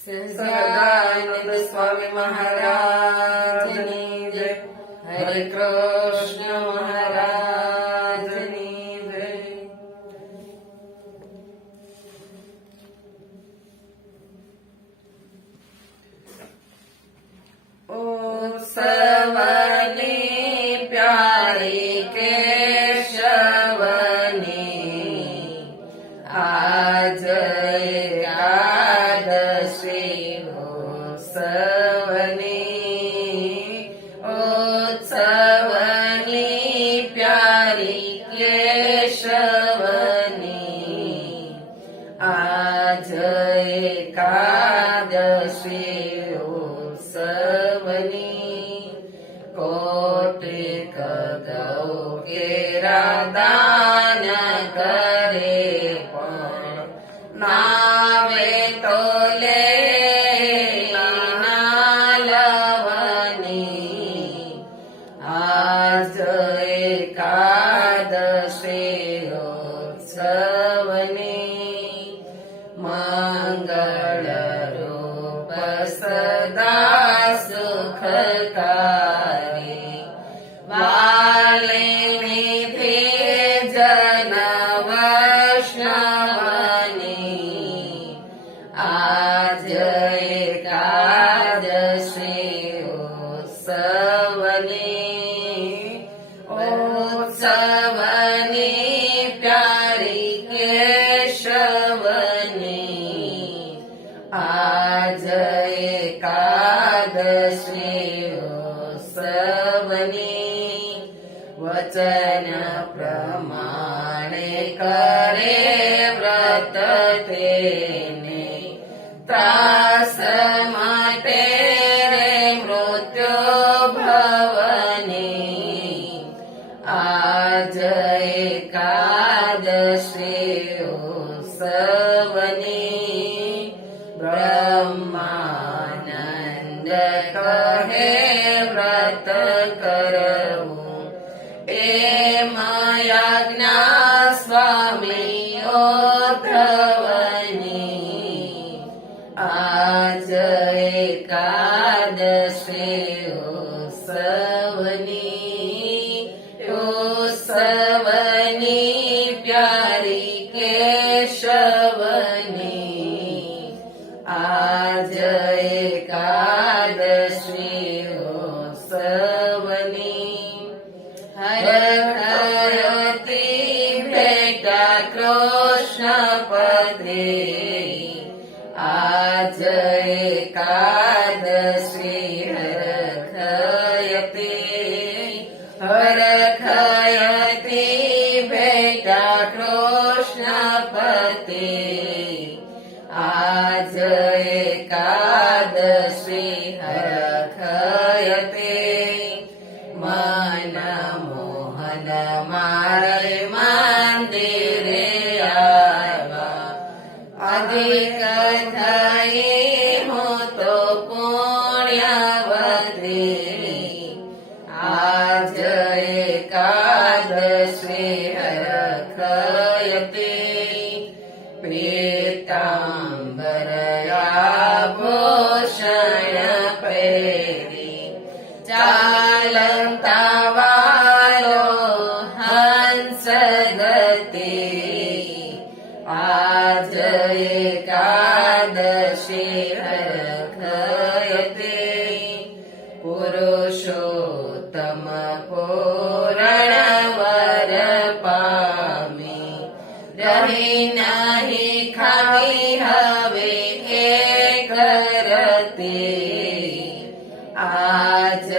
સહજાનંદ સ્વામી મહારાજની જય. હરે કૃષ્ણ મહારાજની જય. ઉત્સવની પ્યારી કેશવની આજ એકાદશી ઉત્સવની પ્યારી કેશવની આજ એકાદશી ઉત્સવની કોટી કદૌ કેરા દાન કરે પણ નાવે તો લે નાલવની આજ એકાદશી ઉત્સવની મંગળ રૂપ સદા સુખકારી વાલિની ભેજન વૈષ્ણવની આજ એકાદશી ઉત્સવની પ્યારી કેશવની આજ એકાદશી ઉત્સવની વચન પ્રમાણે કરે વ્રત તેને ત્રાસ માટે રે મૃત્યુ ભવની આજ એકાદશી ઉત્સવની બ્રહ્માનંદ કહે વ્રત કરવું એમ યજ્ઞા સ્વામી ઉદ્ધવની આજ એકાદશી ઉત્સવની પ્યારી કેશવની આજ એકાદશી ઉત્સવની હરખયતી ભેટા કૃષ્ણ પદે આજ એકાદશી હરખયતી ભેટા કૃષ્ણ પદે આજ એકાદશી હરખયતી મન મોહન મારે મંદિરે આવ્યા અધિક થઈ હું તો પુણ્યવતી આજ એકાદશી હરખયતી પીતાંબર આભૂષણ પહેરી ચાલતા વાલો હંસ ગતિ આજ એકાદશી હરખયતી પુરુષોત્તમ પૂર્ણ વર પામી રહી નહીં ખાવી હવે એક રતી આજ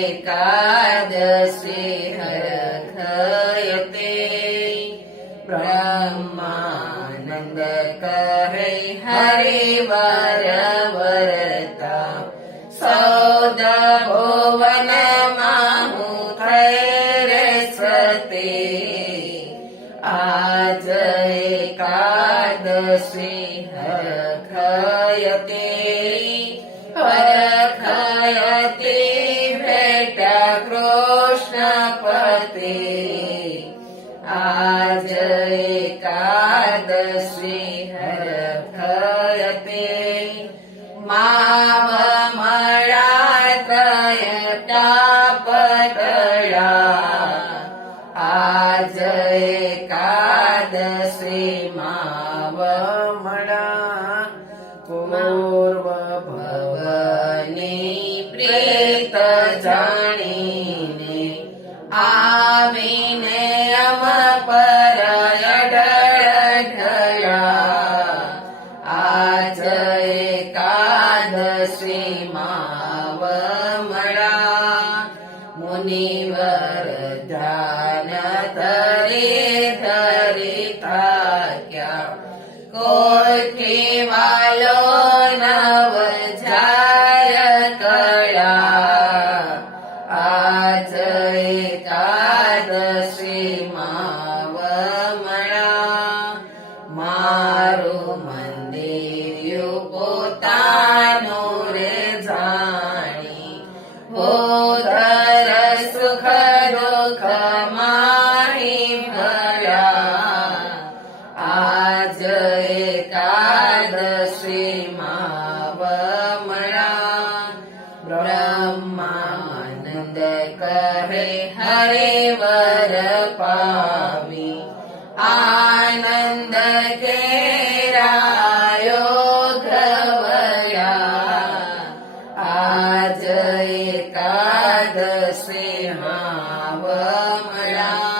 એકાદશી હરખયતી બ્રહ્માનંદ કહે હરિવર વરતા સૌદ ભુવનમાં હું ખૈરે સતી આજ એકાદશી હરખયતી ભેટા કૃષ્ણ પતે આજ એકાદશી હરખયતી કેવાલો નવ જાય કળા આજ એકાદશી વમણા મારું મંદિર પોતાનું રે જાણી હોદર સુખ દુઃખ માહી ભળ્યા આજ એકાદશી વમણા બ્રહ્માનંદ કહે હરે વર પામી આનંદ કેરાયો ઘવયા આજ એકાદશી વમણા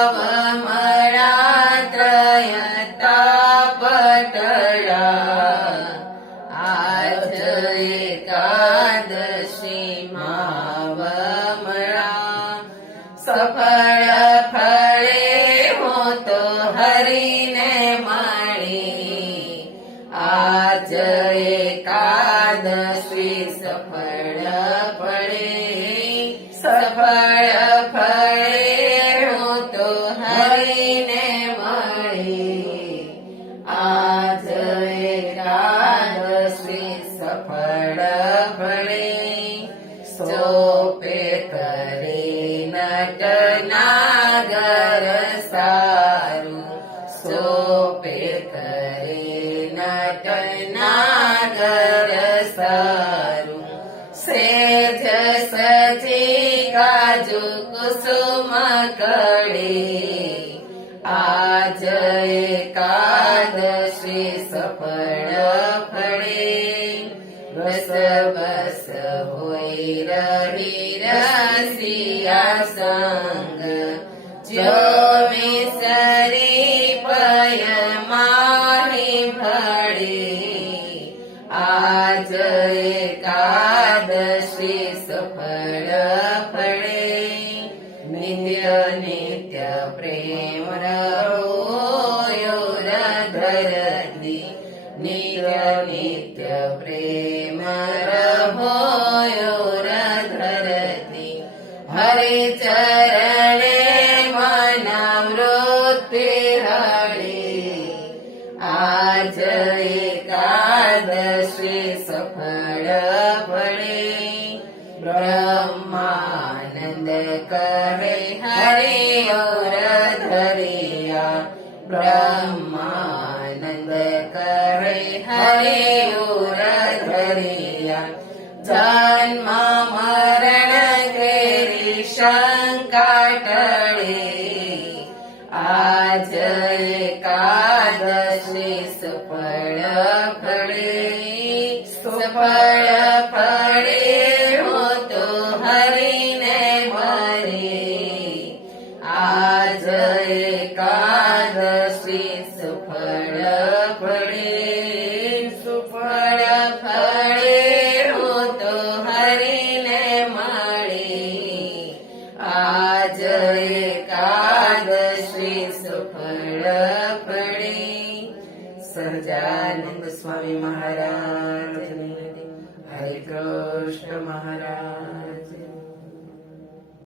માવમણા ત્રયતા પટળા આજ એકાદશી વમણા સફળ ફળે હું તો હરીને માણી આજ એકાદશી સફળ ફળે હું તો હરીને મળી આજ એકાદશી સફળ ફળે સોપે કરે નટનાગર સારું સોપે કરે નટનાગર સારું સેજ સજી કાજુ કુસુમ કળી આજ એકાદશી સફળ ફળે બસ બસ હોય રહી રસિયા સંગ જો મિસરી પય માહી ભળી આજ એકાદશી સફળ ફળે નિત્ય નિત્ય પ્રેમ રહોયો ધરતી નિત્ય નિત્ય પ્રેમ રહોયો ધરતી હરે ચરણે મન વૃત્તિ હળી આજ એકાદશી સફળ ફળે બ્રહ્માનંદ કહે હરે ઓર ધરિયા બ્રહ્માનંદ કહે હરે ઓર ધરિયા જન્મ મરણ કેરી શંકા ટળે આજ એકાદશી સફળ ફળે હું તો હરીને મળી આજ એકાદશી સફળ ફળે હું તો હરીને મળી આજ એકાદશી સફળ ફળે સહજાનંદ સ્વામી મહારાજ હરે કૃષ્ણ મહારાજ